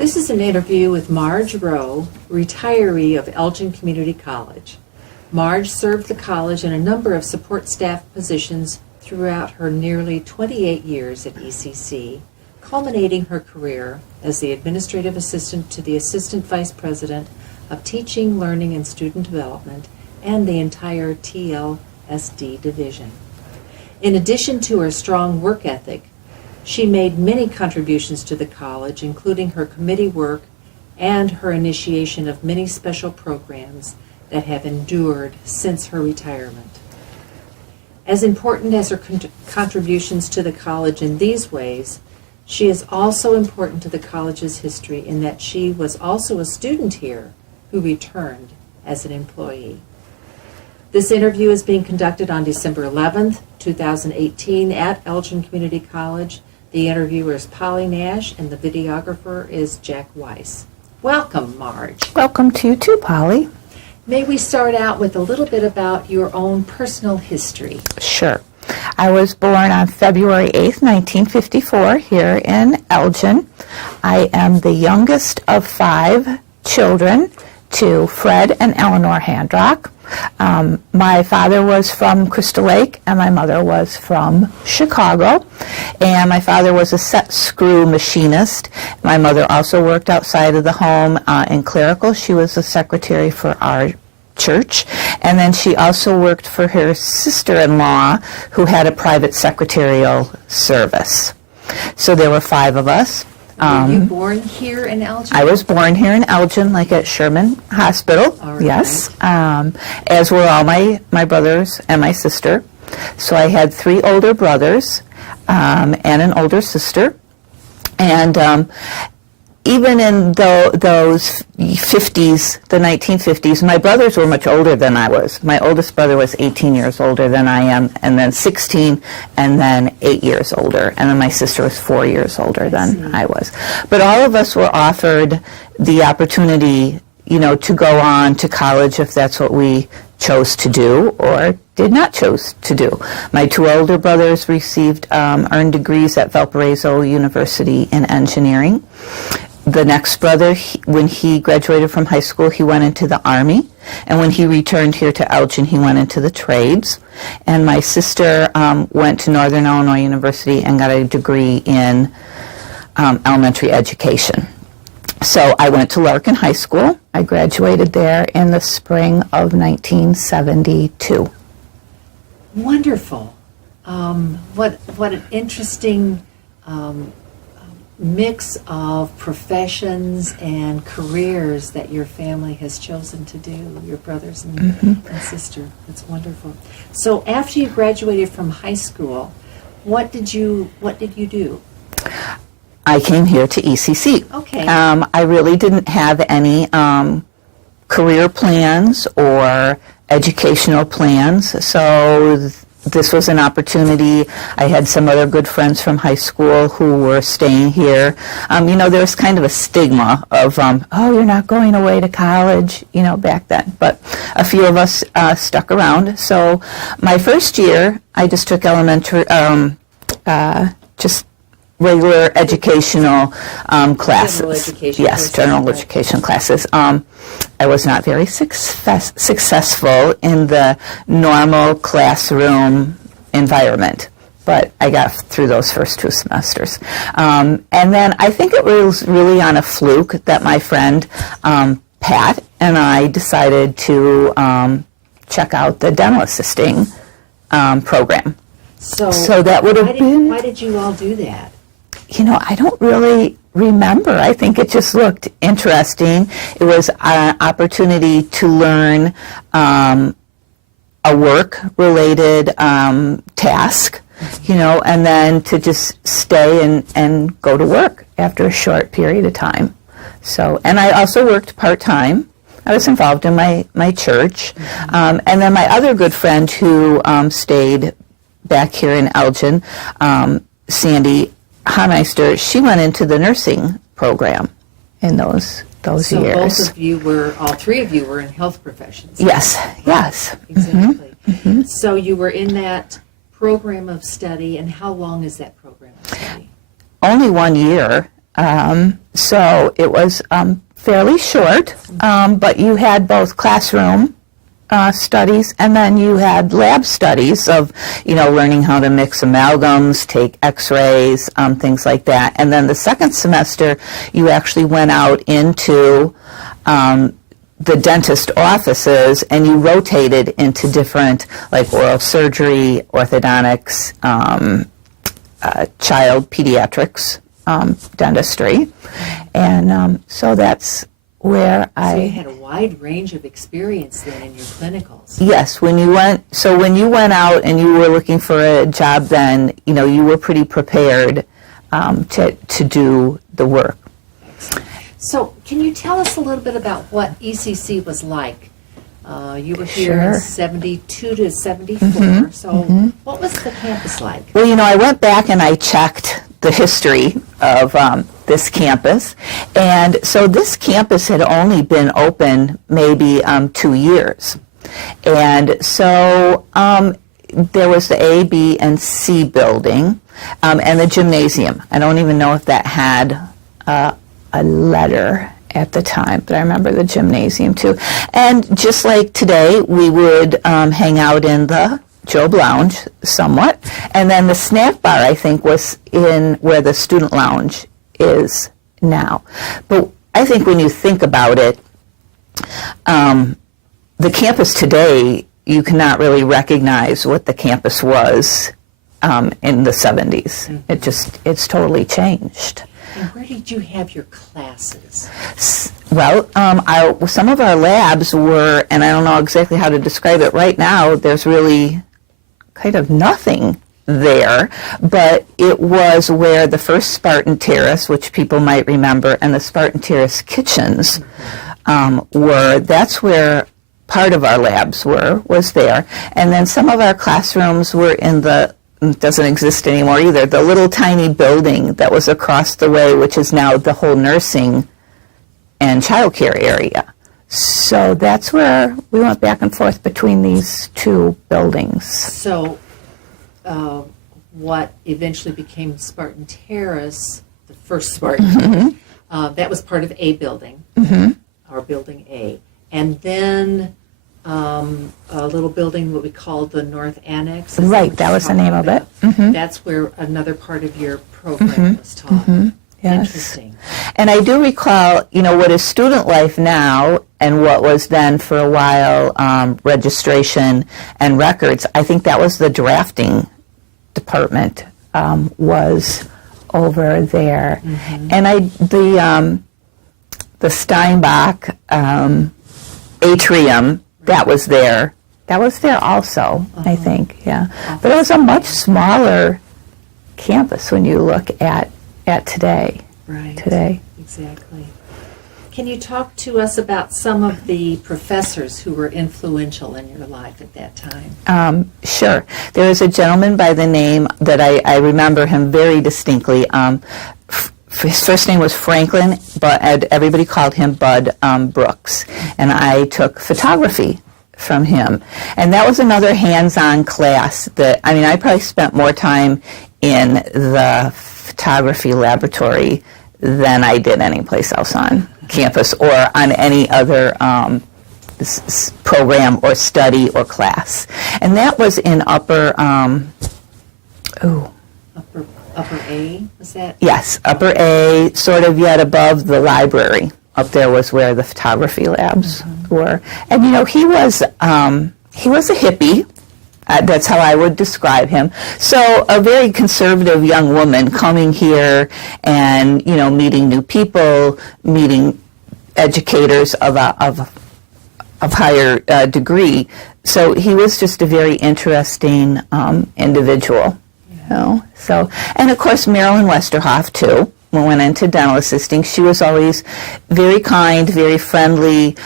This is an interview with Marge Rowe, retiree of Elgin Community College. Marge served the college in a number of support staff positions throughout her nearly 28 years at ECC, culminating her career as the administrative assistant to the Assistant Vice President of Teaching, Learning, and Student Development and the entire TLSD division. In addition to her strong work ethic, she made many contributions to the college, including her committee work and her initiation of many special programs that have endured since her retirement. As important as her contributions to the college in these ways, she is also important to the college's history in that she was also a student here who returned as an employee. This interview is being conducted on December 11th, 2018 at Elgin Community College. The interviewer is Polly Nash and the videographer is Jack Weiss. Welcome, Marge. Welcome to you too, Polly. May we start out with a little bit about your own personal history? Sure. I was born on February 8th, 1954 here in Elgin. I am the youngest of 5 children to Fred and Eleanor Handrock. My father was from Crystal Lake and my mother was from Chicago. And my father was a set screw machinist. My mother also worked outside of the home in clerical. She was a secretary for our church. And then she also worked for her sister-in-law who had a private secretarial service. So there were 5 of us. Were you born here in Elgin? I was born here in Elgin, like at Sherman Hospital, right. Yes, as were all my brothers and my sister. So I had 3 older brothers and an older sister. And even in those 50s, the 1950s, my brothers were much older than I was. My oldest brother was 18 years older than I am, and then 16, and then 8 years older. And then my sister was 4 years older than I was. But all of us were offered the opportunity, to go on to college if that's what we chose to do or did not choose to do. My 2 older brothers received earned degrees at Valparaiso University in engineering. The next brother, when he graduated from high school, he went into the Army. And when he returned here to Elgin, he went into the trades. And my sister went to Northern Illinois University and got a degree in elementary education. So I went to Larkin High School. I graduated there in the spring of 1972. Wonderful. What an interesting mix of professions and careers that your family has chosen to do, your brothers and sister. That's wonderful. So after you graduated from high school, what did you do? I came here to ECC. Okay. I really didn't have any career plans or educational plans, so this was an opportunity. I had some other good friends from high school who were staying here. There was kind of a stigma of, you're not going away to college, back then. But a few of us stuck around. So my first year, I just took elementary, just regular educational classes. General education. Yes, general education classes. I was not very successful in the normal classroom environment, but I got through those first 2 semesters. And then I think it was really on a fluke that my friend Pat and I decided to check out the dental assisting program. So that would have been... Why did you all do that? I don't really remember. I think it just looked interesting. It was an opportunity to learn a work-related task, and then to just stay and go to work after a short period of time. So, and I also worked part-time. I was involved in my church. And then my other good friend who stayed back here in Elgin, Sandy Hameister, she went into the nursing program in those years. So all 3 of you were in health professions. Yes, yes. Exactly. Mm-hmm. So you were in that program of study, and how long is that program of study? Only 1 year. So it was fairly short, but you had both classroom studies, and then you had lab studies of, learning how to mix amalgams, take x-rays, things like that. And then the second semester, you actually went out into the dentist offices, and you rotated into different, like oral surgery, orthodontics, child pediatrics, dentistry. And so that's where So you had a wide range of experience then in your clinicals. Yes, when you went out and you were looking for a job then, you were pretty prepared to do the work. So can you tell us a little bit about what ECC was like? You were here Sure. in 72 to 74, so what was the campus like? Well, I went back and I checked the history of this campus, and so this campus had only been open maybe 2 years. And so there was the A, B, and C building, and the gymnasium. I don't even know if that had a letter at the time, but I remember the gymnasium too. And just like today, we would hang out in the Job Lounge somewhat, and then the snack bar, I think, was in where the student lounge is now. But I think when you think about it, the campus today, you cannot really recognize what the campus was in the 70s. It's totally changed. And where did you have your classes? Well, some of our labs were, and I don't know exactly how to describe it right now, there's really kind of nothing there, but it was where the first Spartan Terrace, which people might remember, and the Spartan Terrace kitchens were. That's where part of our labs was there. And then some of our classrooms were in it doesn't exist anymore either, the little tiny building that was across the way, which is now the whole nursing and childcare area. So that's where we went back and forth between these two buildings. So what eventually became Spartan Terrace, the first Spartan, that was part of A building, or Building A. And then a little building, what we called the North Annex. Right, that was the name of it. That's where another part of your program was taught. Yes. Interesting. And I do recall, what is student life now and what was then for a while registration and records. I think that was the drafting department was over there. And the Steinbach atrium, that was there. That was there also, I think, yeah. But it was a much smaller campus when you look at today. Right. Today. Exactly. Can you talk to us about some of the professors who were influential in your life at that time? Sure. There was a gentleman by the name that I remember him very distinctly. His first name was Franklin, but everybody called him Bud Brooks. And I took photography from him. And that was another hands-on class that, I probably spent more time in the photography laboratory than I did any place else on campus or on any other program or study or class. And that was in upper A, was that? Yes, upper A, sort of yet above the library. Up there was where the photography labs were. And he was a hippie. That's how I would describe him. So a very conservative young woman coming here and, meeting new people, meeting educators of higher degree. So he was just a very interesting individual. So, and of course Marilyn Westerhoff too. When we went into dental assisting, she was always very kind, very friendly.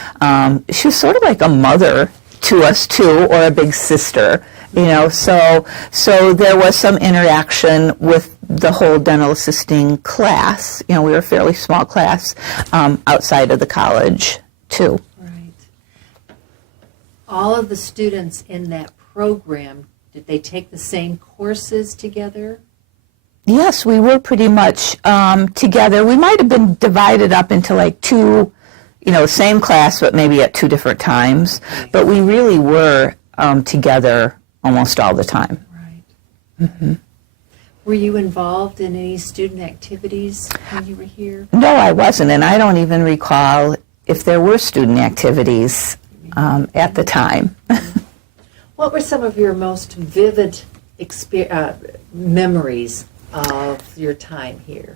She was sort of like a mother to us too, or a big sister. So there was some interaction with the whole dental assisting class. We were a fairly small class outside of the college too. Right. All of the students in that program, did they take the same courses together? Yes, we were pretty much together. We might have been divided up into like two, same class, but maybe at two different times. But we really were together almost all the time. Right. Mm-hmm. Were you involved in any student activities when you were here? No, I wasn't, and I don't even recall if there were student activities at the time. What were some of your most vivid memories of your time here?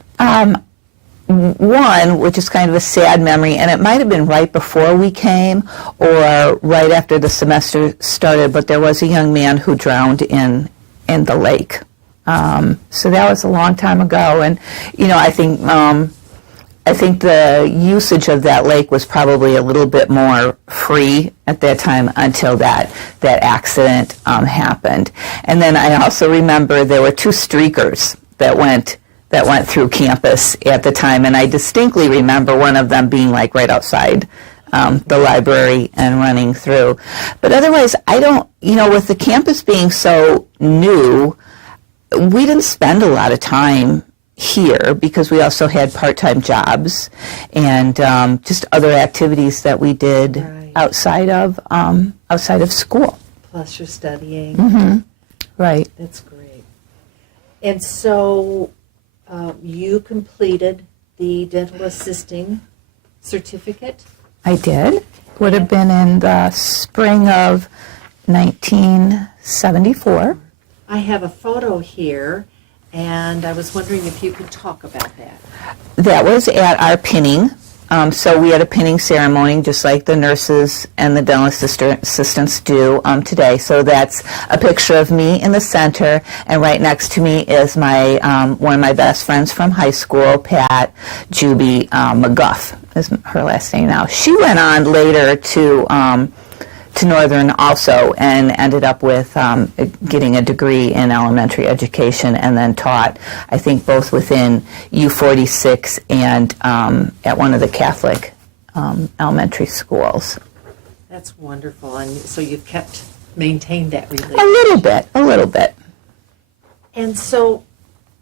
One, which is kind of a sad memory, and it might have been right before we came or right after the semester started, but there was a young man who drowned in the lake. So that was a long time ago, and I think the usage of that lake was probably a little bit more free at that time until that accident happened. And then I also remember there were two streakers that went through campus at the time, and I distinctly remember one of them being like right outside the library and running through. But otherwise, I don't, with the campus being so new, we didn't spend a lot of time here because we also had part-time jobs and just other activities that we did right. outside of school. Plus you're studying. Mm-hmm. Right. That's great. And so you completed the dental assisting certificate? I did. Would have been in the spring of 1974. I have a photo here, and I was wondering if you could talk about that. That was at our pinning. So we had a pinning ceremony just like the nurses and the dental assistants do today. So that's a picture of me in the center, and right next to me is my one of my best friends from high school, Pat Juby McGuff is her last name now. She went on later to Northern also and ended up with getting a degree in elementary education and then taught, I think, both within U46 and at one of the Catholic elementary schools. That's wonderful. And so you've maintained that relationship. A little bit. And so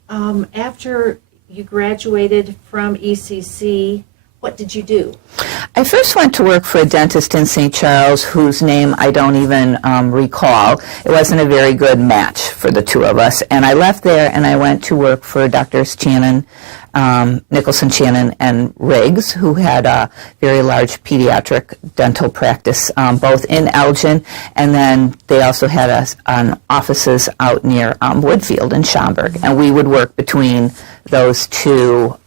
after you graduated from ECC, what did you do? I first went to work for a dentist in St. Charles whose name I don't even recall. It wasn't a very good match for the two of us. And I left there and I went to work for Drs. Nicholson, Shannon, and Riggs, who had a very large pediatric dental practice, both in Elgin, and then they also had offices out near Woodfield in Schaumburg. And we would work between those two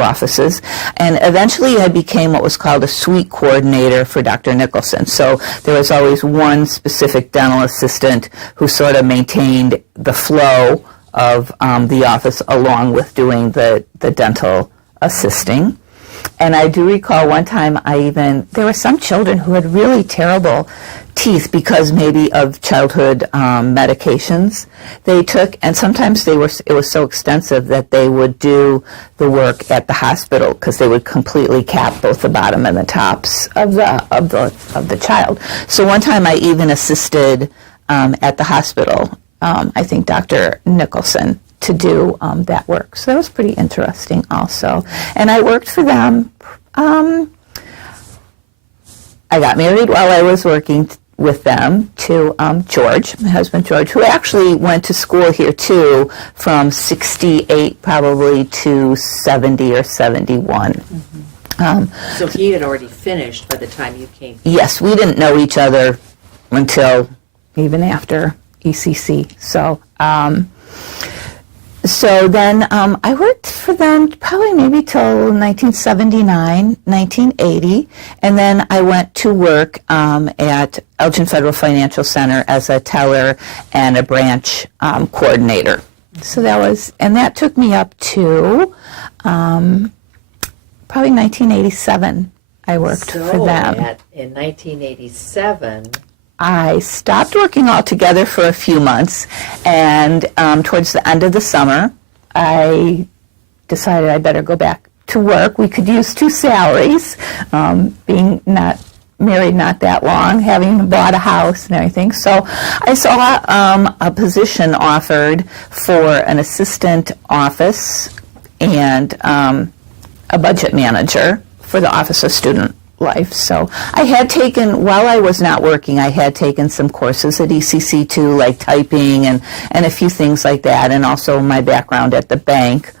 offices, and eventually I became what was called a suite coordinator for Dr. Nicholson. So there was always one specific dental assistant who sort of maintained the flow of the office along with doing the dental assisting. And I do recall one time there were some children who had really terrible teeth because maybe of childhood medications they took, and sometimes it was so extensive that they would do the work at the hospital because they would completely cap both the bottom and the tops of the child. So one time I even assisted at the hospital, I think Dr. Nicholson, to do that work. So that was pretty interesting also. And I worked for them. I got married while I was working with them to George, my husband George, who actually went to school here too from 68 probably to 70 or 71. Mm-hmm. So he had already finished by the time you came. Yes, we didn't know each other until even after ECC. So then I worked for them probably maybe till 1979, 1980, and then I went to work at Elgin Federal Financial Center as a teller and a branch coordinator. So that took me up to probably 1987 I worked for them. In 1987... I stopped working altogether for a few months, and towards the end of the summer, I decided I better go back to work. We could use two salaries, being not married not that long, having bought a house and everything. So I saw a position offered for an assistant office and a budget manager for the Office of Student Life. So I had taken, while I was not working, I had taken some courses at ECC too, like typing and a few things like that, and also my background at the bank.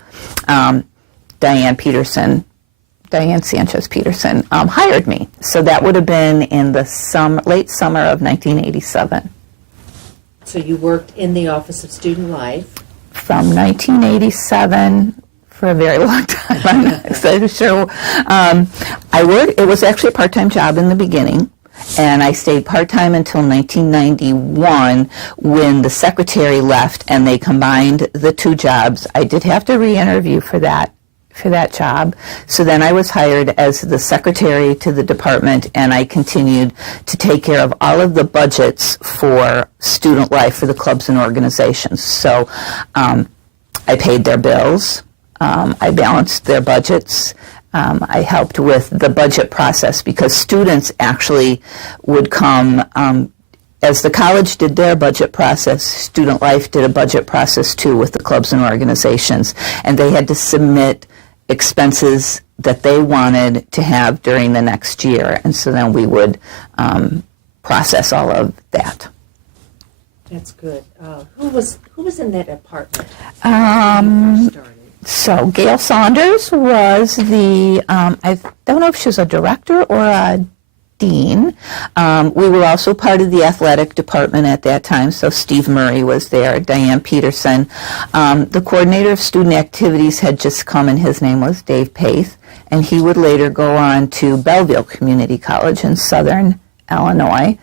Diane Sanchez Peterson hired me. So that would have been in the late summer of 1987. So you worked in the Office of Student Life? From 1987 for a very long time. I'm not so sure. I worked, it was actually a part-time job in the beginning, and I stayed part-time until 1991 when the secretary left and they combined the two jobs. I did have to re-interview for that job. So then I was hired as the secretary to the department, and I continued to take care of all of the budgets for student life for the clubs and organizations. So I paid their bills. I balanced their budgets. I helped with the budget process because students actually would come as the college did their budget process. Student Life did a budget process too with the clubs and organizations, and they had to submit expenses that they wanted to have during the next year, and so then we would process all of that. That's good. Who was in that apartment when you first started? So Gail Saunders was the, I don't know if she was a director or a dean. We were also part of the athletic department at that time, so Steve Murray was there, Diane Peterson. The coordinator of student activities had just come, and his name was Dave Paith, and he would later go on to Belleville Community College in Southern Illinois.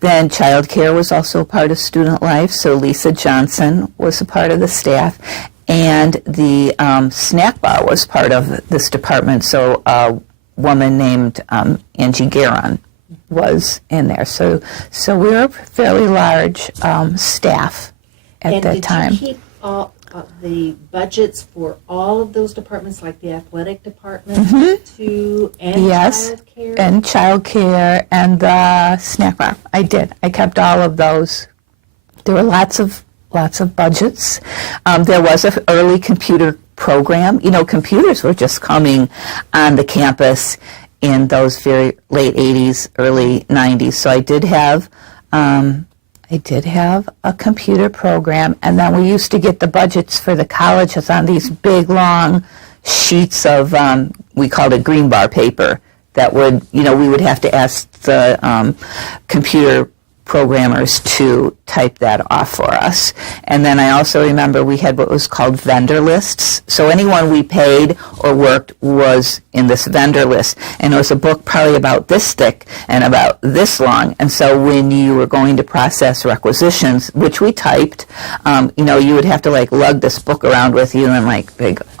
Then child care was also part of Student Life, so Lisa Johnson was a part of the staff, and the snack bar was part of this department, so a woman named Angie Guerin was in there. So we were a fairly large staff at that time. And did you keep all the budgets for all of those departments, like the athletic department too, and yes, child care? And child care and the snack bar. I did. I kept all of those. There were lots of budgets. There was an early computer program. You know, computers were just coming on the campus in those very late 80s, early 90s. So I did have a computer program, and then we used to get the budgets for the colleges on these big, long sheets of, we called it green bar paper, that would, you know, we would have to ask the computer programmers to type that off for us. And then I also remember we had what was called vendor lists. So anyone we paid or worked was in this vendor list. And it was a book probably about this thick and about this long. And so when you were going to process requisitions, which we typed, you know, you would have to like lug this book around with you and like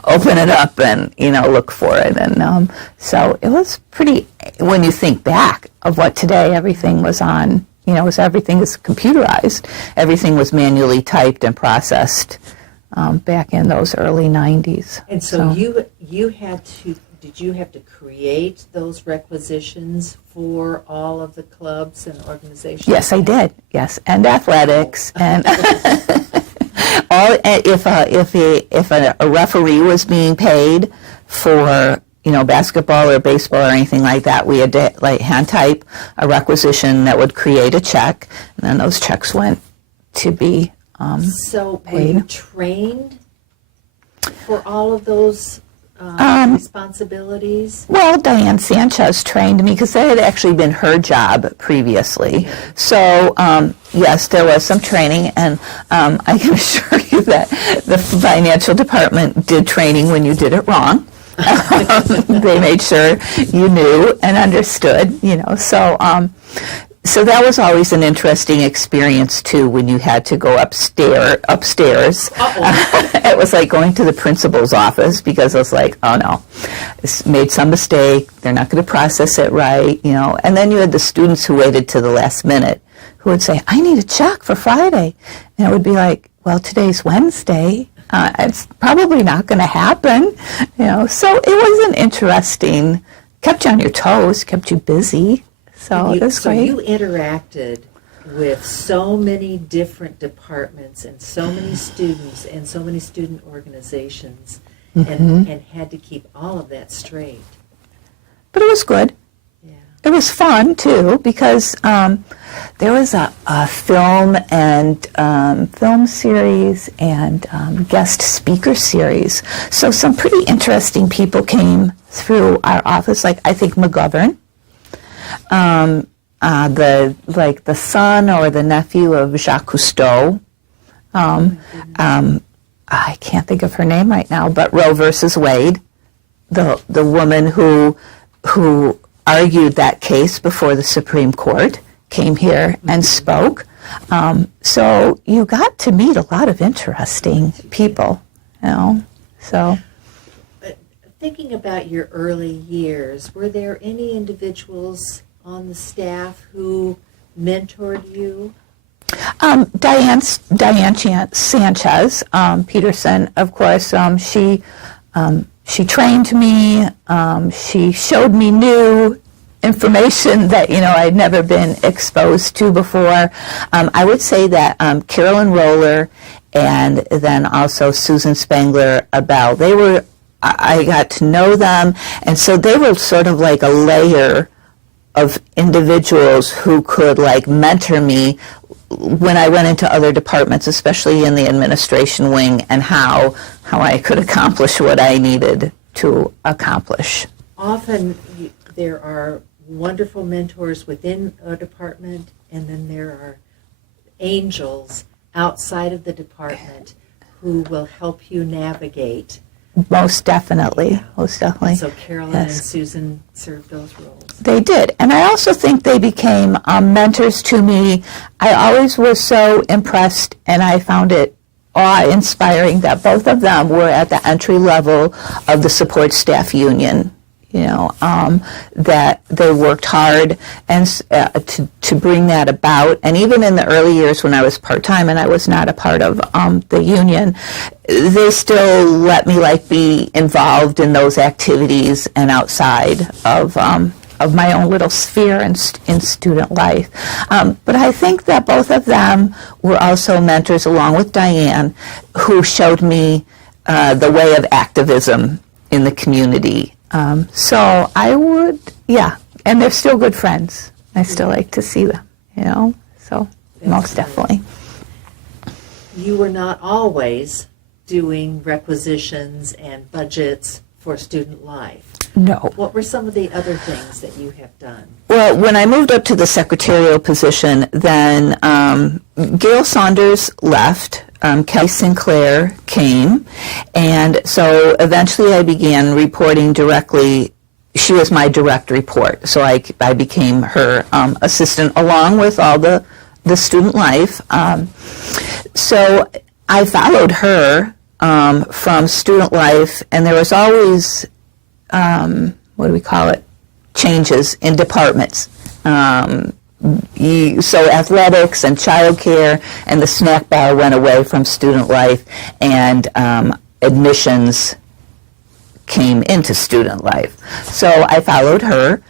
open it up and, you know, look for it. And so it was pretty, when you think back of what today everything was on, you know, everything is computerized. Everything was manually typed and processed back in those early 90s. And so you had to, did you have to create those requisitions for all of the clubs and organizations? Yes, I did. Yes, and athletics and all. If a referee was being paid for, you know, basketball or baseball or anything like that, we had to like hand type a requisition that would create a check, and then those checks went to be so paid. Were you trained for all of those responsibilities? Well, Diane Sanchez trained me because that had actually been her job previously. So, yes, there was some training, and I can assure you that the financial department did training when you did it wrong. They made sure you knew and understood, you know. So that was always an interesting experience too, when you had to go upstairs. It was like going to the principal's office, because it was like, oh no, it's made some mistake, they're not going to process it right, you know. And then you had the students who waited to the last minute, who would say, I need a check for Friday. And it would be like, well, today's Wednesday. It's probably not going to happen, you know. So it was an interesting, kept you on your toes, kept you busy. So it was So great. you interacted with so many different departments and so many students and so many student organizations and had to keep all of that straight. But it was good. Yeah. It was fun, too, because there was a film and film series and guest speaker series. So some pretty interesting people came through our office, like I think McGovern, the son or the nephew of Jacques Cousteau. I can't think of her name right now, but Roe versus Wade, the woman who argued that case before the Supreme Court, came here and spoke. So you got to meet a lot of interesting people, you know. So Thinking about your early years, were there any individuals on the staff who mentored you? Diane Sanchez Peterson, of course, she trained me. She showed me new information that I'd never been exposed to before. I would say that Carolyn Roller and then also Susan Spangler Abell, I got to know them, and so they were sort of like a layer of individuals who could mentor me when I went into other departments, especially in the administration wing, and how I could accomplish what I needed to accomplish. Often there are wonderful mentors within a department, and then there are angels outside of the department who will help you navigate. Most definitely. So Carolyn and Susan served those roles. They did. And I also think they became mentors to me. I always was so impressed, and I found it awe-inspiring that both of them were at the entry level of the support staff union. That they worked hard and to bring that about. And even in the early years when I was part-time and I was not a part of the union, they still let me be involved in those activities and outside of my own little sphere in student life. But I think that both of them were also mentors, along with Diane, who showed me the way of activism in the community. So I would, and they're still good friends. I still like to see them, so most definitely. You were not always doing requisitions and budgets for student life. No. What were some of the other things that you have done? Well, when I moved up to the secretarial position, then Gail Saunders left. Kelly Sinclair came, and so eventually I began reporting directly. She was my direct report, so I became her assistant along with all the student life. So I followed her from student life, and there was always, changes in departments. So athletics and childcare and the snack bar went away from student life, and admissions came into student life. So I followed her.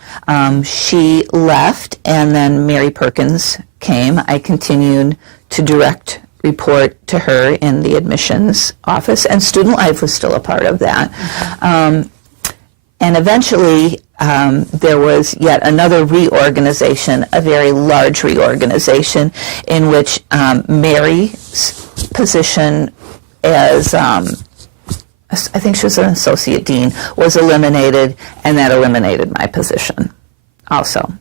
She left, and then Mary Perkins came. I continued to direct report to her in the admissions office, and student life was still a part of that. And eventually, there was yet another reorganization, a very large reorganization, in which Mary's position as, I think she was an associate dean, was eliminated, and that eliminated my position also.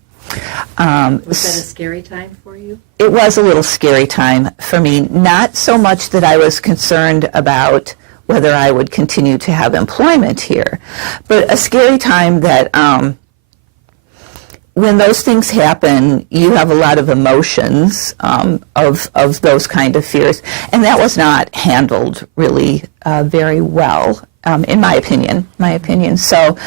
Was that a scary time for you? It was a little scary time for me, not so much that I was concerned about whether I would continue to have employment here, but a scary time that when those things happen, you have a lot of emotions of those kind of fears, and that was not handled really very well, in my opinion. So,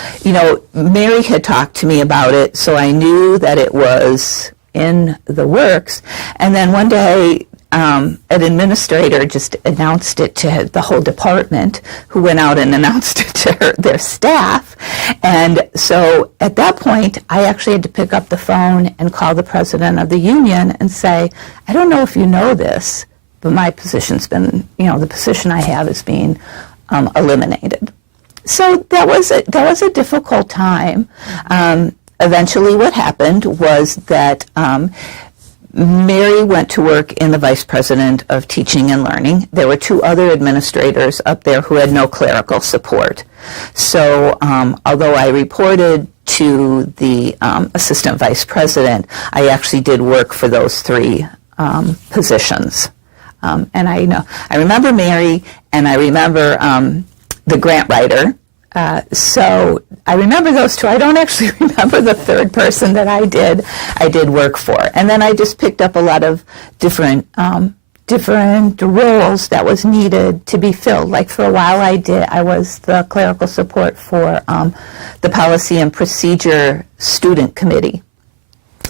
Mary had talked to me about it, so I knew that it was in the works, and then one day an administrator just announced it to the whole department, who went out and announced it to their staff. And so at that point, I actually had to pick up the phone and call the president of the union and say, I don't know if you know this, but my position's been, the position I have is being eliminated. So that was a difficult time. Eventually what happened was that Mary went to work in the vice president of teaching and learning. There were 2 other administrators up there who had no clerical support. So although I reported to the assistant vice president, I actually did work for those 3 positions. And I remember Mary, and I remember the grant writer. So I remember those 2. I don't actually remember the 3rd person that I did work for. And then I just picked up a lot of different roles that was needed to be filled. Like for a while I was the clerical support for the Policy and Procedure Student Committee.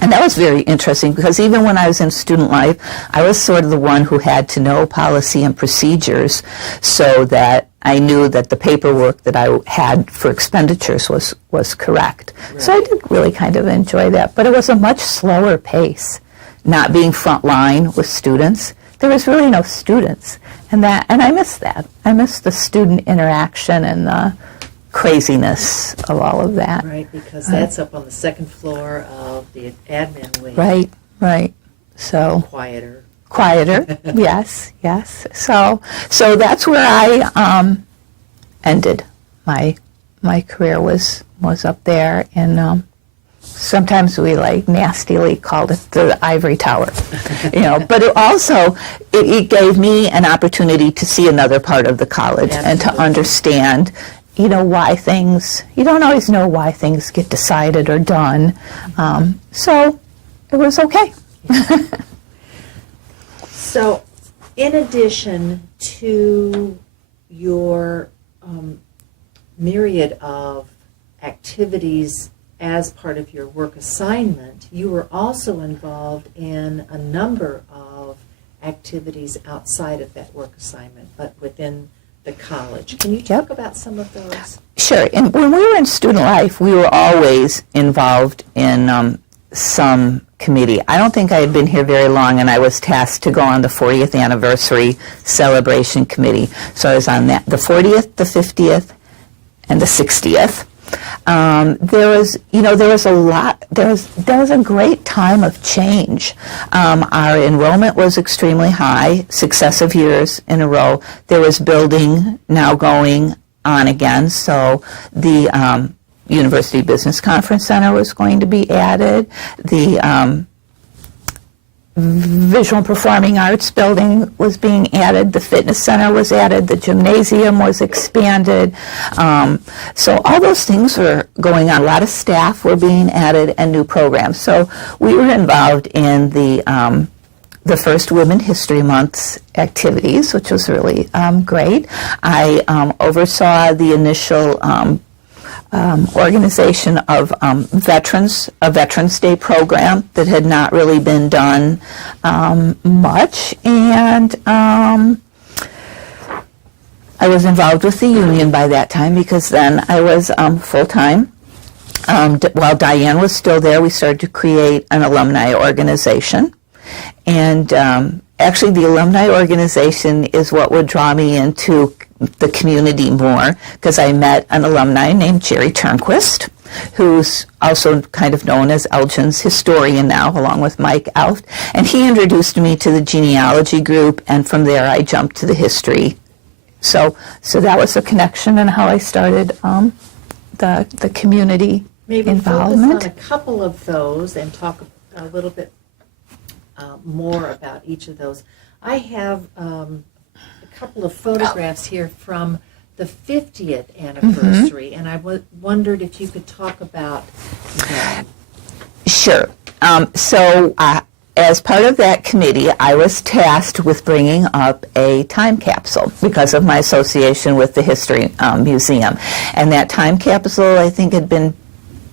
And that was very interesting because even when I was in student life, I was sort of the one who had to know policy and procedures so that I knew that the paperwork that I had for expenditures was correct. Right. So I did really kind of enjoy that. But it was a much slower pace, not being front line with students. There was really no students. And I miss that. I miss the student interaction and the craziness of all of that. Right, because that's up on the 2nd floor of the admin wing. Right. So Quieter, yes. So that's where I ended. My career was up there, and sometimes we nastily called it the ivory tower, But it gave me an opportunity to see another part of the college. Absolutely. And to understand. Why things, you don't always know why things get decided or done. So it was okay. So in addition to your myriad of activities as part of your work assignment, you were also involved in a number of activities outside of that work assignment, but within the college. Can you talk about some of those? Sure. And when we were in student life, we were always involved in some committee. I don't think I had been here very long, and I was tasked to go on the 40th anniversary celebration committee. So I was on that, the 40th, the 50th, and the 60th. There was a great time of change. Our enrollment was extremely high, successive years in a row. There was building now going on again, so the University Business Conference Center was going to be added. The Visual and Performing Arts building was being added. The fitness center was added. The gymnasium was expanded. So all those things were going on. A lot of staff were being added and new programs. So we were involved in the first Women History Month's activities, which was really great. I oversaw the initial organization of a Veterans Day program that had not really been done much, and I was involved with the union by that time because then I was full-time. While Diane was still there, we started to create an alumni organization, and actually the alumni organization is what would draw me into the community more, because I met an alumni named Jerry Turnquist, who's also kind of known as Elgin's historian now, along with Mike Alft, and he introduced me to the genealogy group, and from there I jumped to the history. So that was a connection and how I started the community Maybe involvement. Focus on a couple of those and talk a little bit more about each of those. I have a couple of photographs here from the 50th anniversary, and I wondered if you could talk about them. Sure. So as part of that committee, I was tasked with bringing up a time capsule because of my association with the History Museum. And that time capsule, I think, had been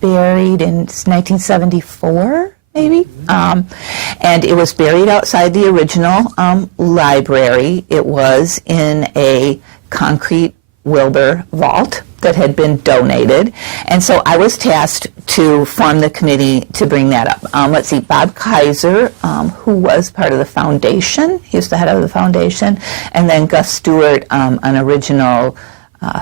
buried in 1974, maybe. And it was buried outside the original library. It was in a concrete Wilbur vault that had been donated. And so I was tasked to form the committee to bring that up. Let's see, Bob Kaiser, who was part of the foundation, he was the head of the foundation, and then Gus Stewart, an original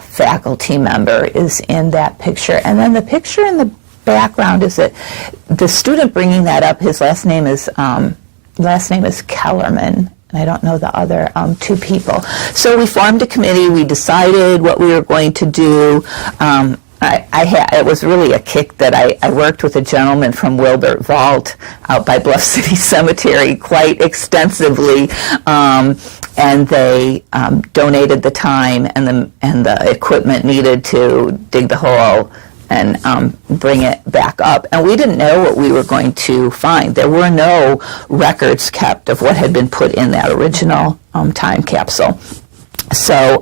faculty member, is in that picture. And then the picture in the background is that the student bringing that up, his last name is Kellerman, and I don't know the other two people. So we formed a committee. We decided what we were going to do. It was really a kick that I worked with a gentleman from Wilbur Vault out by Bluff City Cemetery quite extensively, and they donated the time and the equipment needed to dig the hole and bring it back up. And we didn't know what we were going to find. There were no records kept of what had been put in that original time capsule. So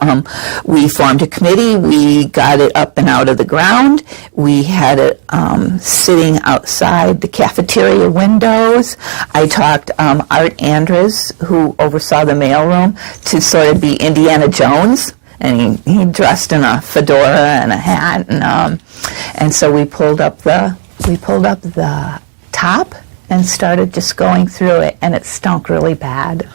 we formed a committee. We got it up and out of the ground. We had it sitting outside the cafeteria windows. I talked Art Andres, who oversaw the mailroom, to sort of be Indiana Jones. And he dressed in a fedora and a hat, and so we pulled up the top and started just going through it, and it stunk really bad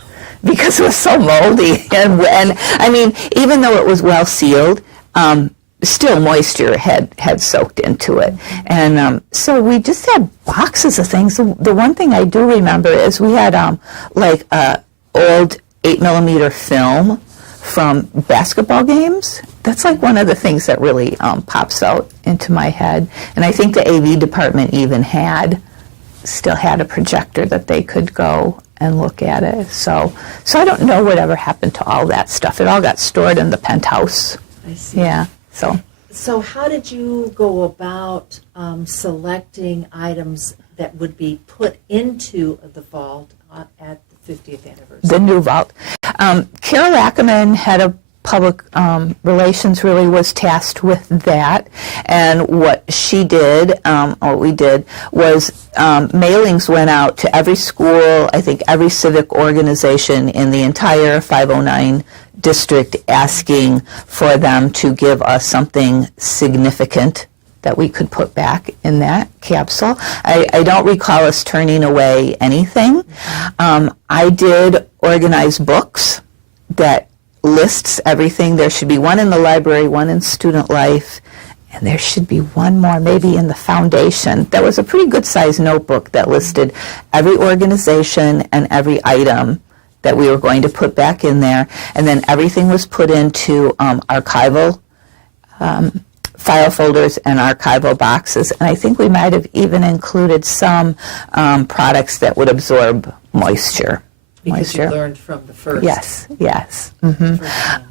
because it was so moldy. And I mean, even though it was well sealed, still moisture had soaked into it, and so we just had boxes of things. The one thing I do remember is we had like old 8mm film from basketball games. That's like one of the things that really pops out into my head. And I think the AV department even still had a projector that they could go and look at it. So I don't know whatever happened to all that stuff. It all got stored in the penthouse. I see. Yeah. So how did you go about selecting items that would be put into the vault at the 50th anniversary? The new vault. Carol Ackerman, head of public relations, really was tasked with that. And what she did, what we did, was mailings went out to every school, I think every civic organization in the entire 509 district, asking for them to give us something significant that we could put back in that capsule. I don't recall us turning away anything. I did organize books that lists everything. There should be one in the library, one in student life, and there should be one more maybe in the foundation. That was a pretty good sized notebook that listed every organization and every item that we were going to put back in there. And then everything was put into archival file folders and archival boxes. And I think we might have even included some products that would absorb moisture. Because you learned from the first. Yes. Mm-hmm.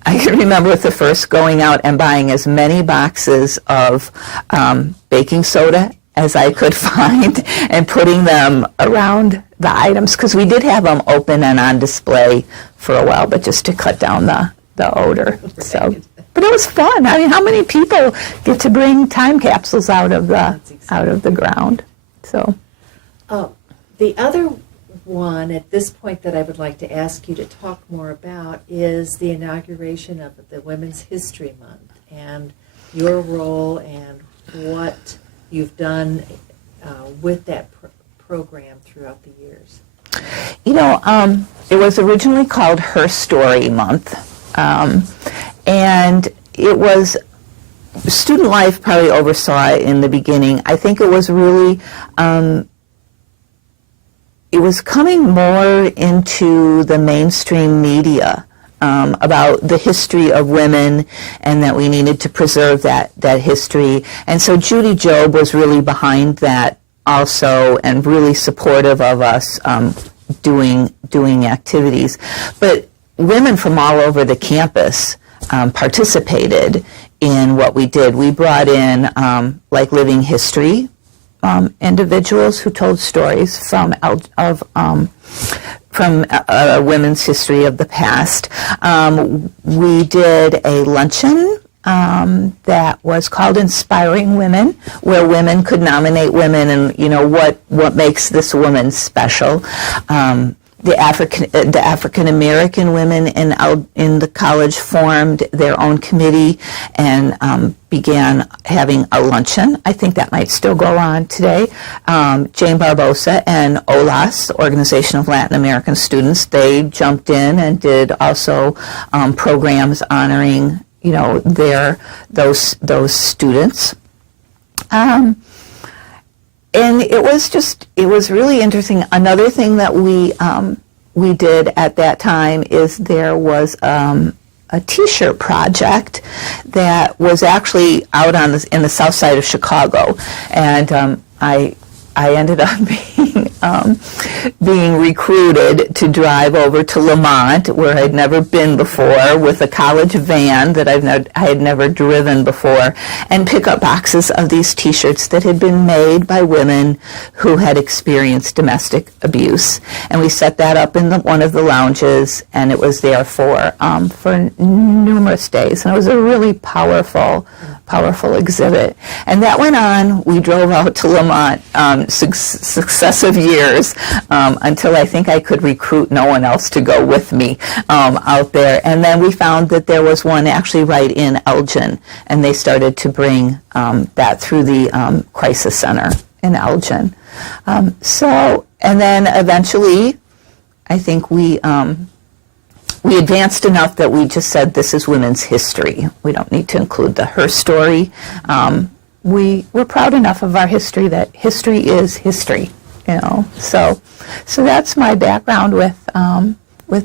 I can remember with the first going out and buying as many boxes of baking soda as I could find and putting them around the items, because we did have them open and on display for a while, but just to cut down the odor. Right. So, but it was fun. I mean, how many people get to bring time capsules out of the ground? So, the other one at this point that I would like to ask you to talk more about is the inauguration of the Women's History Month and your role and what you've done with that program throughout the years. You know, it was originally called Her Story Month, and it was, Student Life probably oversaw it in the beginning. I think it was really, it was coming more into the mainstream media about the history of women and that we needed to preserve that history. And so Judy Job was really behind that also and really supportive of us doing activities. But women from all over the campus participated in what we did. We brought in like living history individuals who told stories from women's history of the past. We did a luncheon that was called Inspiring Women, where women could nominate women and, what makes this woman special. The African American women in the college formed their own committee and began having a luncheon. I think that might still go on today. Jane Barbosa and OLAS, the Organization of Latin American Students, they jumped in and did also programs honoring those students. And it was really interesting. Another thing that we did at that time is there was a T-shirt project that was actually out in the south side of Chicago, and I ended up being recruited to drive over to Lamont, where I'd never been before, with a college van that I had never driven before, and pick up boxes of these T-shirts that had been made by women who had experienced domestic abuse. And we set that up in one of the lounges, and it was there for numerous days. And it was a really powerful exhibit. And that went on. We drove out to Lamont successive years until I think I could recruit no one else to go with me out there. And then we found that there was one actually right in Elgin, and they started to bring that through the Crisis Center in Elgin. And then eventually, I think we advanced enough that we just said this is women's history. We don't need to include her story. We're proud enough of our history that history is history, So that's my background with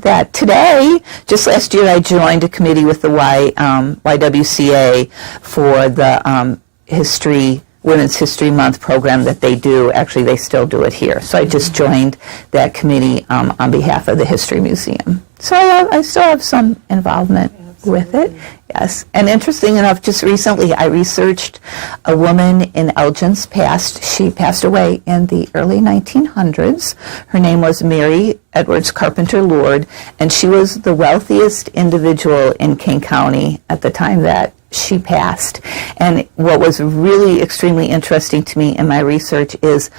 that. Today, just last year, I joined a committee with the YWCA for the Women's History Month program that they do. Actually, they still do it here. So I just joined that committee on behalf of the History Museum. So I still have some involvement with it. Yes. And interesting enough, just recently I researched a woman in Elgin's past. She passed away in the early 1900s. Her name was Mary Edwards Carpenter Lord, and she was the wealthiest individual in King County at the time that she passed. And what was really extremely interesting to me in my research is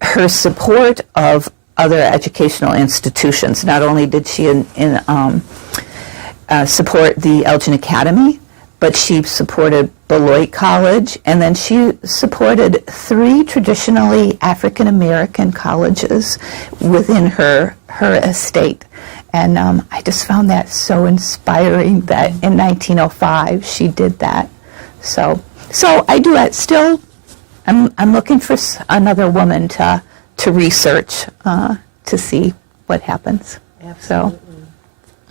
her support of other educational institutions. Not only did she support the Elgin Academy, but she supported Beloit College, and then she supported 3 traditionally African American colleges within her estate. And I just found that so inspiring that in 1905 she did that. So I do it still. I'm looking for another woman to research to see what happens. Absolutely.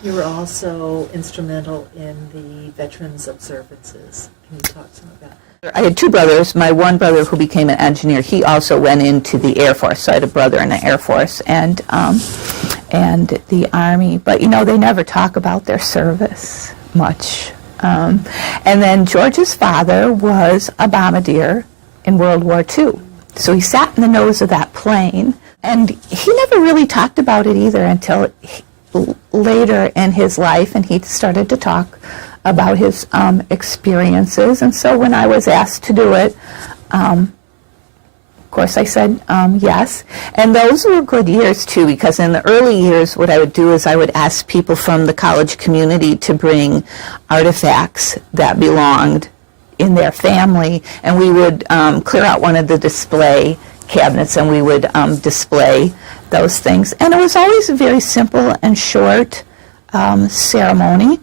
You were also instrumental in the Veterans Observances. Can you talk some about that? I had 2 brothers. My one brother, who became an engineer, he also went into the Air Force. So I had a brother in the Air Force and the Army. But, they never talk about their service much. And then George's father was a bombardier in World War II. So he sat in the nose of that plane. And he never really talked about it either until later in his life, and he started to talk about his experiences. And so when I was asked to do it, of course I said yes. And those were good years too, because in the early years what I would do is I would ask people from the college community to bring artifacts that belonged in their family, and we would clear out one of the display cabinets and we would display those things. And it was always a very simple and short ceremony.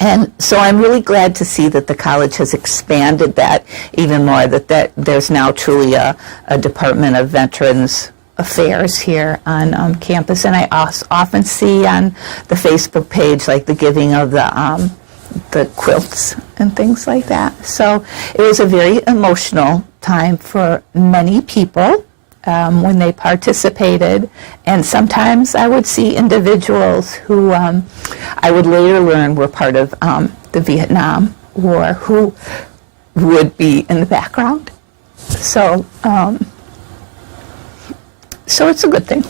And so I'm really glad to see that the college has expanded that even more, that there's now truly a Department of Veterans Affairs here on campus. And I often see on the Facebook page like the giving of the quilts and things like that. So it was a very emotional time for many people when they participated, and sometimes I would see individuals who I would later learn were part of the Vietnam War who would be in the background. So it's a good thing.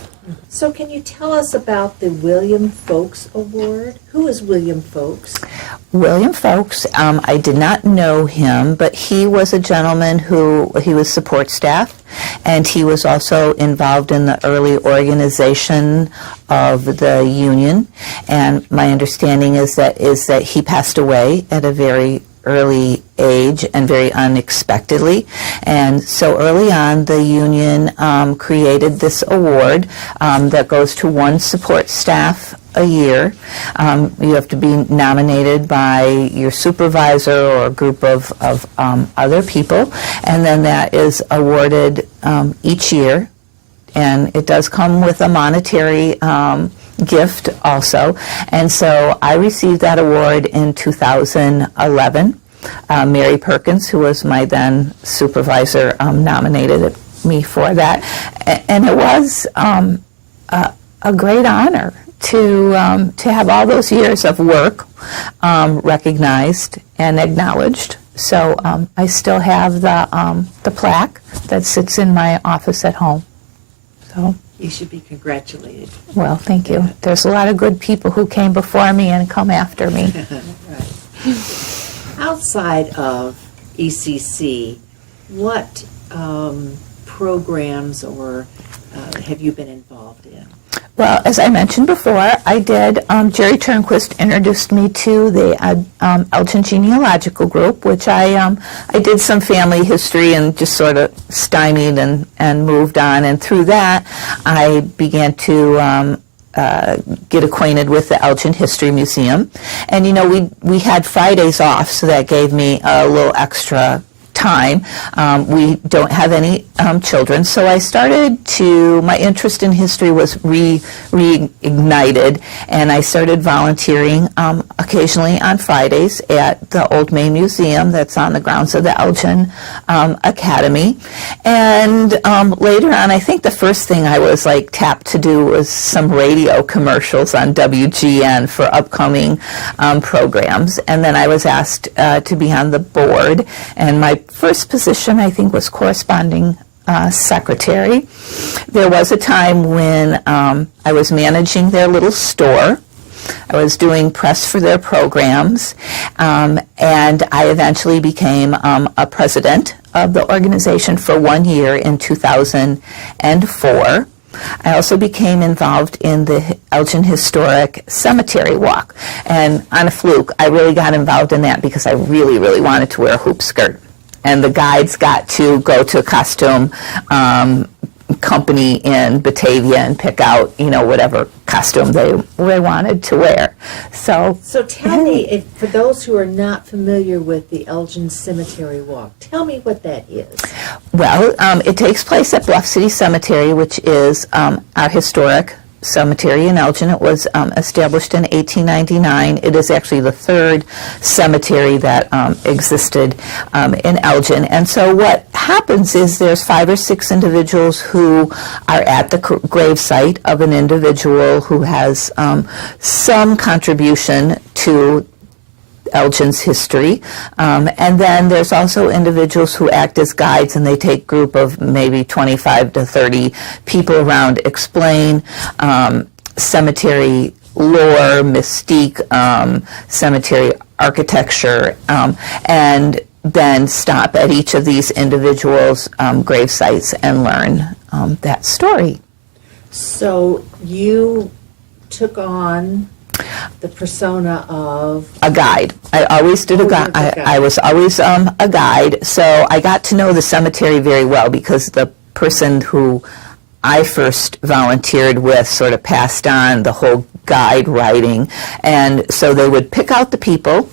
So can you tell us about the William Folks Award? Who is William Folks? William Folks, I did not know him, but he was a gentleman he was support staff, and he was also involved in the early organization of the union. And my understanding is that he passed away at a very early age and very unexpectedly. And so early on, the union created this award that goes to one support staff a year. You have to be nominated by your supervisor or a group of other people, and then that is awarded each year. And it does come with a monetary gift also. And so I received that award in 2011. Mary Perkins, who was my then supervisor, nominated me for that. And it was a great honor to have all those years of work recognized and acknowledged. So I still have the plaque that sits in my office at home. So, You should be congratulated. well, thank you. There's a lot of good people who came before me and come after me. Right. Outside of ECC, what programs or have you been involved in? Well, as I mentioned before, I did, Jerry Turnquist introduced me to the Elgin Genealogical Group, which I did some family history and just sort of stymied and moved on. And through that, I began to get acquainted with the Elgin History Museum. And, you know, we had Fridays off, so that gave me a little extra time. We don't have any children, so I my interest in history was reignited, and I started volunteering occasionally on Fridays at the Old Main Museum that's on the grounds of the Elgin Academy. And later on, I think the first thing I was tapped to do was some radio commercials on WGN for upcoming programs, and then I was asked to be on the board, and my first position, I think, was corresponding secretary. There was a time when I was managing their little store. I was doing press for their programs, and I eventually became a president of the organization for 1 year in 2004. I also became involved in the Elgin Historic Cemetery Walk, and on a fluke, I really got involved in that because I really, really wanted to wear a hoop skirt. And the guides got to go to a costume company in Batavia and pick out, whatever costume they wanted to wear. So tell me, for those who are not familiar with the Elgin Cemetery Walk, tell me what that is. Well, it takes place at Bluff City Cemetery, which is our historic cemetery in Elgin. It was established in 1899. It is actually the third cemetery that existed in Elgin. And so what happens is there's 5 or 6 individuals who are at the gravesite of an individual who has some contribution to Elgin's history. And then there's also individuals who act as guides, and they take a group of maybe 25 to 30 people around, explain cemetery lore, mystique, cemetery architecture, and then stop at each of these individuals' grave sites and learn that story. So you took on the persona of a guide. I always did a guide. I was always a guide. So I got to know the cemetery very well because the person who I first volunteered with sort of passed on the whole guide writing. And so they would pick out the people,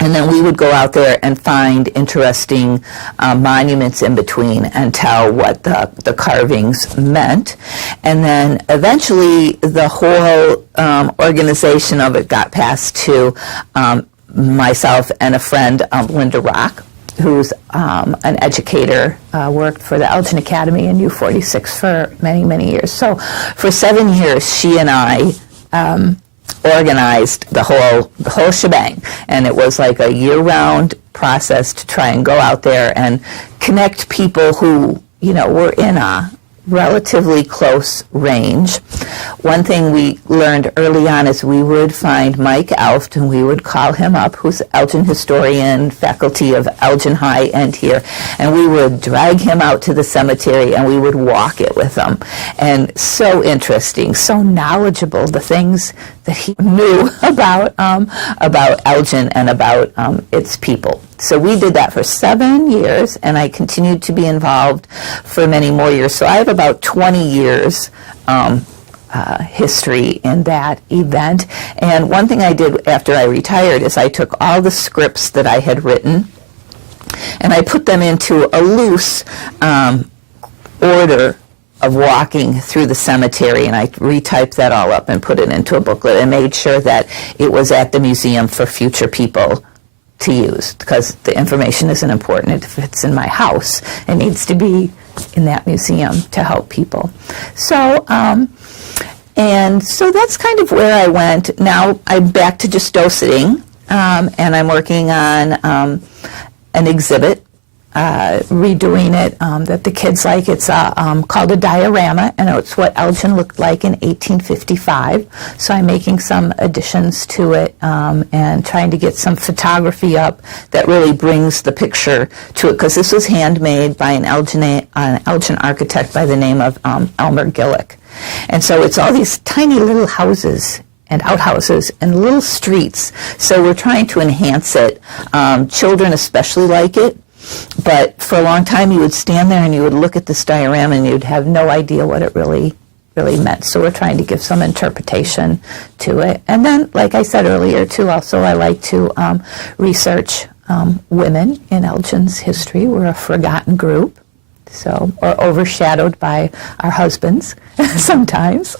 and then we would go out there and find interesting monuments in between and tell what the carvings meant. And then eventually the whole organization of it got passed to myself and a friend, Linda Rock, who's an educator, worked for the Elgin Academy in U46 for many, many years. So for 7 years, she and I organized the whole shebang, and it was like a year-round process to try and go out there and connect people who were in a relatively close range. One thing we learned early on is we would find Mike Elft, and we would call him up, who's Elgin historian, faculty of Elgin High and here, and we would drag him out to the cemetery and we would walk it with him. And so interesting, so knowledgeable, the things that he knew about Elgin and about its people. So we did that for 7 years, and I continued to be involved for many more years. So I have about 20 years history in that event. And one thing I did after I retired is I took all the scripts that I had written and I put them into a loose order of walking through the cemetery, and I retyped that all up and put it into a booklet and made sure that it was at the museum for future people to use, because the information isn't important if it's in my house. It needs to be in that museum to help people. So, and so that's kind of where I went. Now I'm back to just doceting, and I'm working on an exhibit, redoing it that the kids like. It's called a diorama, and it's what Elgin looked like in 1855. So I'm making some additions to it and trying to get some photography up that really brings the picture to it, because this was handmade by an Elgin architect by the name of Elmer Gillick. And so it's all these tiny little houses and outhouses and little streets. So we're trying to enhance it. Children especially like it. But for a long time, you would stand there and you would look at this diorama and you'd have no idea what it really meant. So we're trying to give some interpretation to it. And then, like I said earlier, too, also I like to research women in Elgin's history. We're a forgotten group, so, or overshadowed by our husbands sometimes.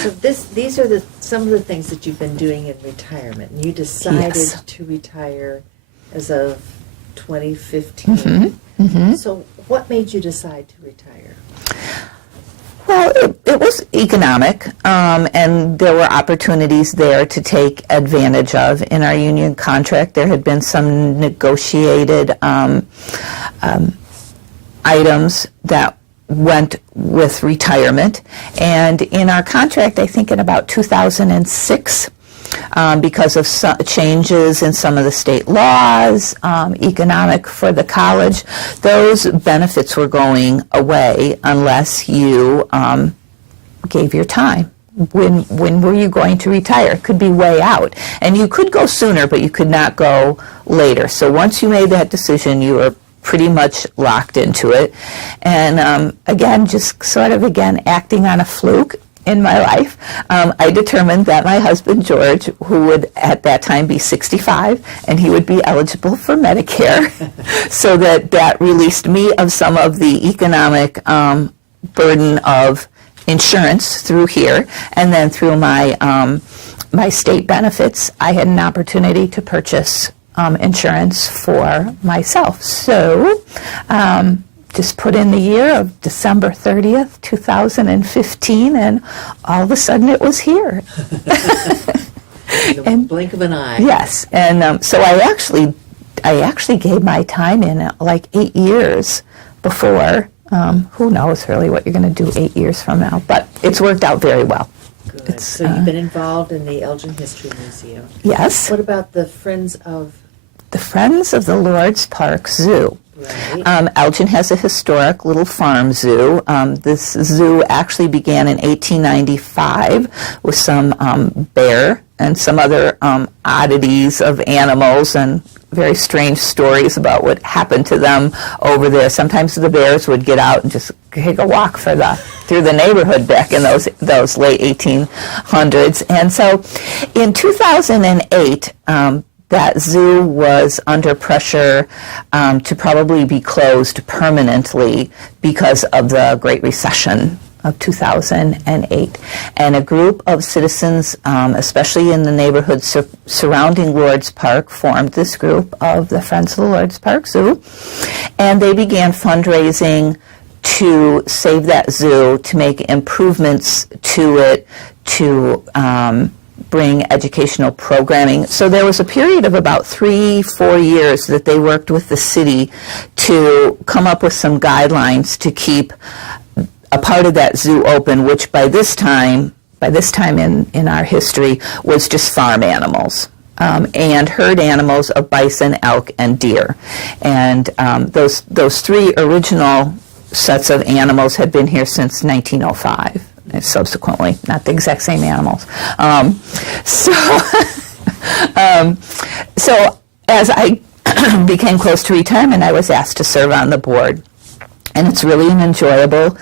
So these are some of the things that you've been doing in retirement. And you decided Yes. to retire as of 2015. Mm-hmm. Mm-hmm. So what made you decide to retire? Well, it was economic, and there were opportunities there to take advantage of. In our union contract, there had been some negotiated items that went with retirement. And in our contract, I think in about 2006, because of some changes in some of the state laws, economic for the college, those benefits were going away unless you gave your time. When were you going to retire? It could be way out. And you could go sooner, but you could not go later. So once you made that decision, you were pretty much locked into it. And again, just sort of, acting on a fluke in my life, I determined that my husband, George, who would at that time be 65, and he would be eligible for Medicare, so that released me of some of the economic burden of insurance through here, and then through my my state benefits, I had an opportunity to purchase insurance for myself. So just put in the year of December 30th, 2015, and all of a sudden it was here. In the blink of an eye. Yes, and so I actually gave my time in like 8 years before. Who knows really what you're going to do 8 years from now, but it's worked out very well. Good. So you've been involved in the Elgin History Museum. Yes. What about the Friends of the Lord's Park Zoo? Right. Elgin has a historic little farm zoo. This zoo actually began in 1895 with some bear and some other oddities of animals and very strange stories about what happened to them over there. Sometimes the bears would get out and just take a walk through the neighborhood back in those late 1800s. And so in 2008, that zoo was under pressure to probably be closed permanently because of the Great Recession of 2008. And a group of citizens, especially in the neighborhood surrounding Lord's Park, formed this group of the Friends of the Lord's Park Zoo. And they began fundraising to save that zoo, to make improvements to it, to bring educational programming. So there was a period of about 3-4 years that they worked with the city to come up with some guidelines to keep a part of that zoo open, which by this time in our history was just farm animals. And herd animals of bison, elk, and deer. And those three original sets of animals had been here since 1905, and subsequently, not the exact same animals. So as I became close to retirement, I was asked to serve on the board. And it's really an enjoyable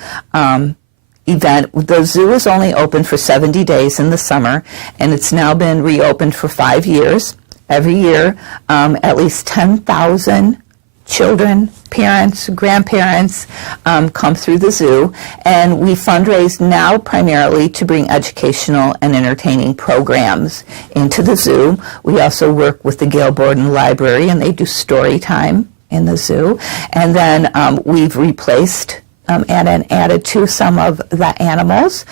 event. The zoo is only open for 70 days in the summer, and it's now been reopened for 5 years. Every year, at least 10,000 children, parents, grandparents come through the zoo, and we fundraise now primarily to bring educational and entertaining programs into the zoo. We also work with the Gale Borden Library, and they do story time in the zoo. And then we've replaced and added to some of the animals,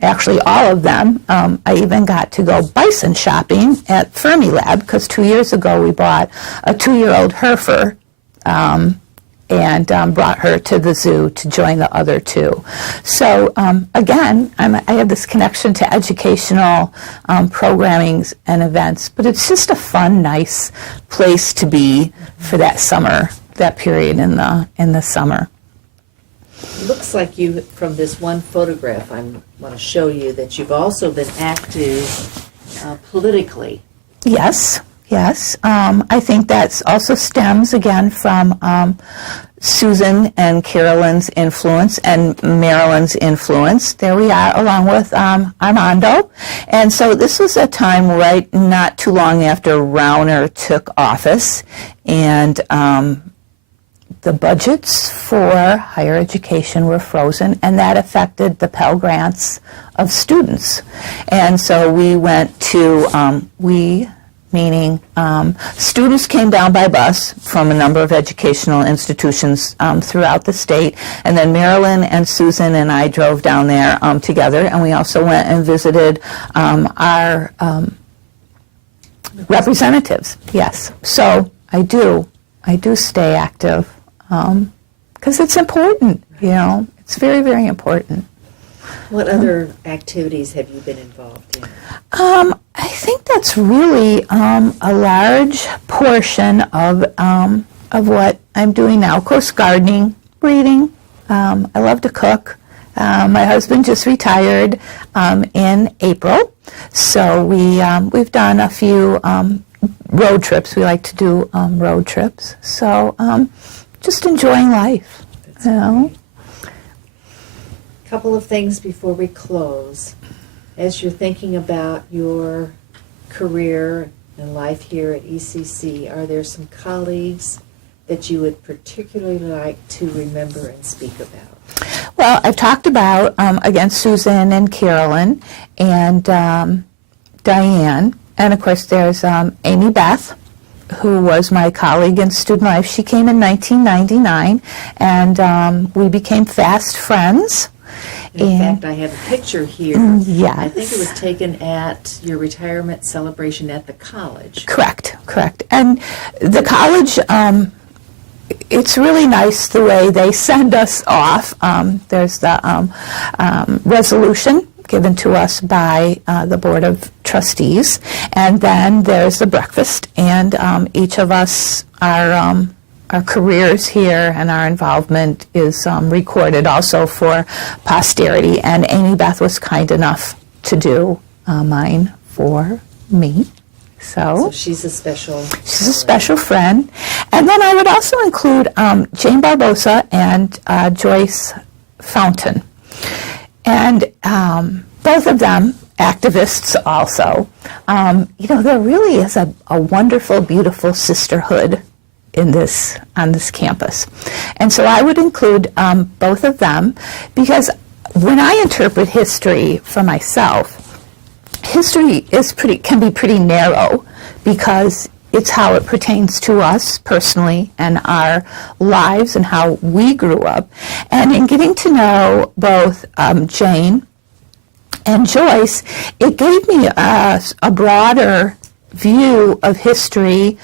actually all of them. I even got to go bison shopping at Fermilab because 2 years ago we bought a 2-year-old Hereford and brought her to the zoo to join the other two. So again, I have this connection to educational programmings and events, but it's just a fun, nice place to be for that summer, that period in the summer. It looks like you, from this one photograph I want to show you, that you've also been active politically. Yes. I think that also stems again from Susan and Carolyn's influence and Marilyn's influence. There we are, along with Armando. And so this was a time right not too long after Rauner took office, and the budgets for higher education were frozen, and that affected the Pell Grants of students. And so we went to, meaning students came down by bus from a number of educational institutions throughout the state, and then Marilyn and Susan and I drove down there together, and we also went and visited our representatives. Yes, so I do stay active because it's important, it's very, very important. What other activities have you been involved in? I think that's really a large portion of what I'm doing now. Of course, gardening, reading. I love to cook. My husband just retired in April, so we've done a few road trips. We like to do road trips. So just enjoying life. Couple of things before we close. As you're thinking about your career and life here at ECC, are there some colleagues that you would particularly like to remember and speak about? Well, I've talked about, again, Susan and Carolyn and Diane. And, of course, there's Amy Beth, who was my colleague in student life. She came in 1999, and we became fast friends. In fact, I have a picture here. Yes. I think it was taken at your retirement celebration at the college. Correct. And the college, it's really nice the way they send us off. There's the resolution given to us by the Board of Trustees, and then there's the breakfast, and each of us, our careers here and our involvement is recorded also for posterity, and Amy Beth was kind enough to do mine for me. So she's a special friend. And then I would also include Jane Barbosa and Joyce Fountain. And both of them activists also. There really is a wonderful, beautiful sisterhood on this campus. And so I would include both of them, because when I interpret history for myself, history can be pretty narrow, because it's how it pertains to us personally and our lives and how we grew up. And in getting to know both Jane and Joyce, it gave me a broader view of history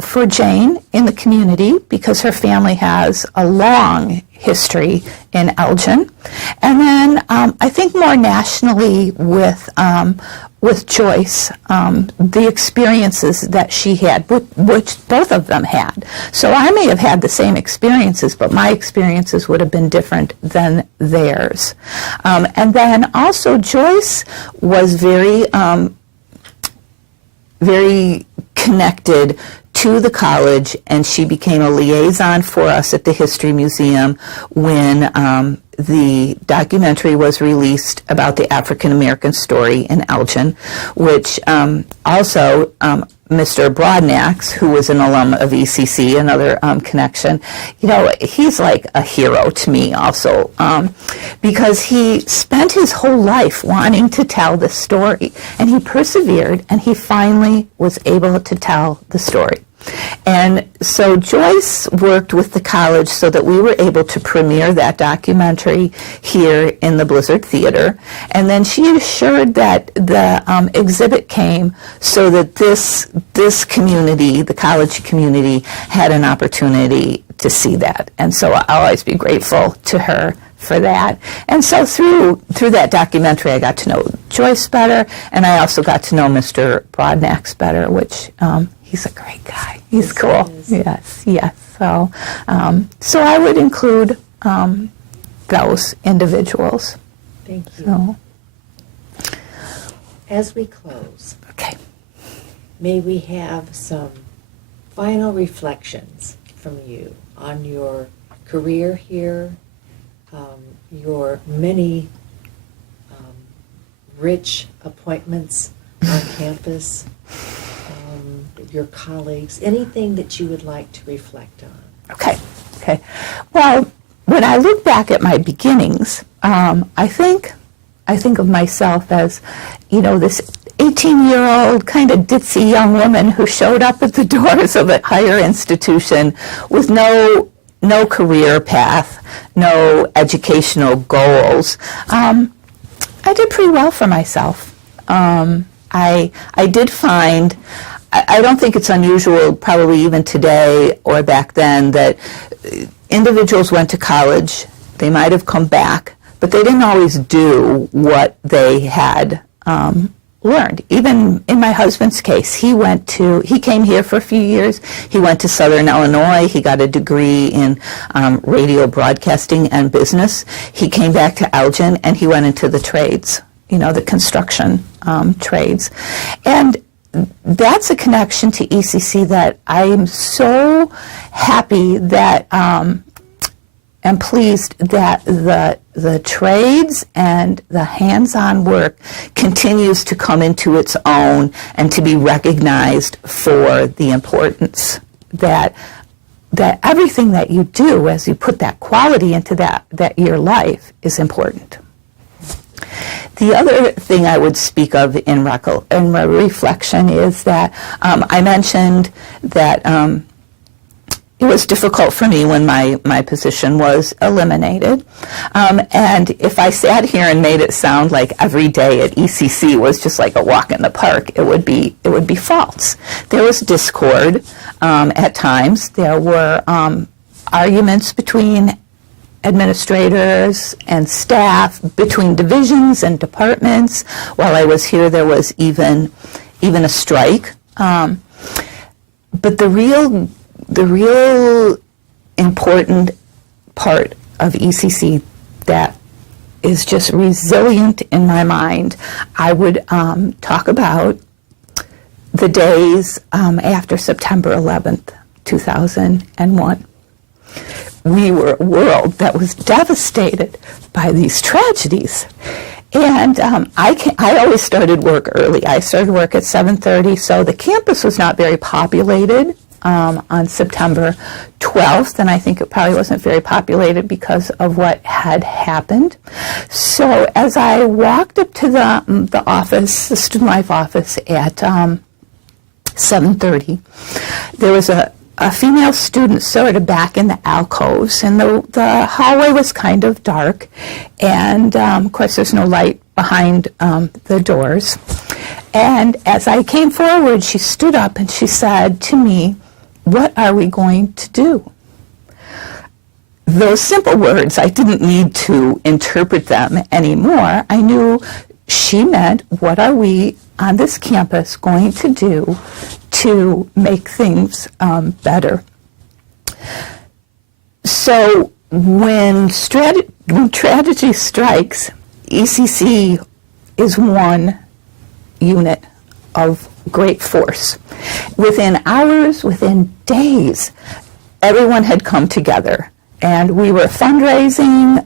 for Jane in the community, because her family has a long history in Elgin. And then I think more nationally with Joyce, the experiences that she had, which both of them had. So I may have had the same experiences, but my experiences would have been different than theirs. And then also Joyce was very connected to the college, and she became a liaison for us at the History Museum when the documentary was released about the African American story in Elgin, which also Mr. Broadnax, who was an alum of ECC, another connection, he's like a hero to me also, because he spent his whole life wanting to tell this story, and he persevered, and he finally was able to tell the story. And so Joyce worked with the college so that we were able to premiere that documentary here in the Blizzard Theater. And then she assured that the exhibit came so that this community, the college community, had an opportunity to see that. And so I'll always be grateful to her for that. And so through that documentary, I got to know Joyce better, and I also got to know Mr. Broadnax better, which he's a great guy. He's cool. Yes. So I would include those individuals. Thank you. So. As we close, Okay. may we have some final reflections from you on your career here, your many rich appointments on campus, your colleagues, anything that you would like to reflect on? Okay. Well, when I look back at my beginnings, I think of myself as, this 18-year-old kind of ditzy young woman who showed up at the doors of a higher institution with no career path, no educational goals. I did pretty well for myself. I did find, I don't think it's unusual, probably even today or back then, that individuals went to college, they might have come back, but they didn't always do what they had learned. Even in my husband's case, he came here for a few years, he went to Southern Illinois, he got a degree in radio broadcasting and business. He came back to Elgin and he went into the trades, the construction trades. And that's a connection to ECC that I am so happy that and pleased that the trades and the hands-on work continues to come into its own and to be recognized for the importance that everything that you do as you put that quality into that your life is important. The other thing I would speak of in my reflection is that I mentioned that it was difficult for me when my position was eliminated. And if I sat here and made it sound like every day at ECC was just like a walk in the park, it would be false. There was discord at times. There were arguments between administrators and staff, between divisions and departments. While I was here, there was even a strike. But the real important part of ECC that is just resilient in my mind, I would talk about the days after September 11th, 2001. We were a world that was devastated by these tragedies. And I always started work early. I started work at 7:30, so the campus was not very populated on September 12th, and I think it probably wasn't very populated because of what had happened. So as I walked up to the office, the student life office at 7:30, there was a female student sort of back in the alcoves, and the hallway was kind of dark, and of course there's no light behind the doors. And as I came forward, she stood up and she said to me, "What are we going to do?" Those simple words, I didn't need to interpret them anymore. I knew she meant, what are we on this campus going to do to make things better? So when tragedy strikes, ECC is one unit of great force. Within hours, within days, everyone had come together. And we were fundraising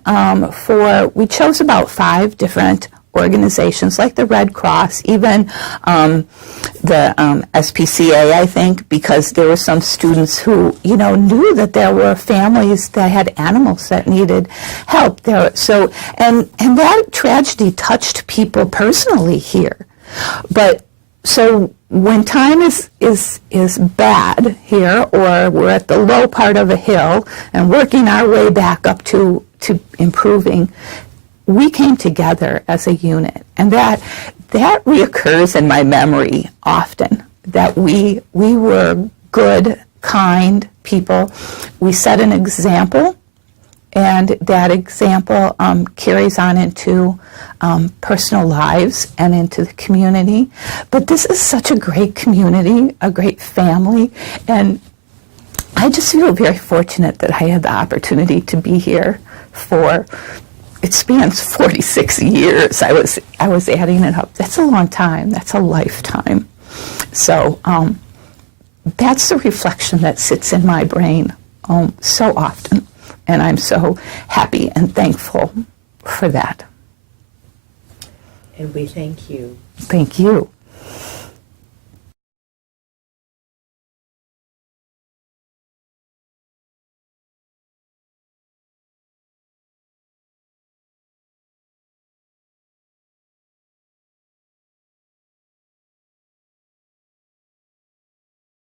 we chose about 5 different organizations, like the Red Cross, even the SPCA, I think, because there were some students who, knew that there were families that had animals that needed help. And that tragedy touched people personally here. But so when time is bad here, or we're at the low part of a hill and working our way back up to improving, we came together as a unit. And that reoccurs in my memory often, that we were good, kind people. We set an example, and that example carries on into personal lives and into the community. But this is such a great community, a great family, and I just feel very fortunate that I had the opportunity to be here for, it spans 46 years. I was adding it up. That's a long time. That's a lifetime. So that's the reflection that sits in my brain so often. And I'm so happy and thankful for that. And we thank you. Thank you.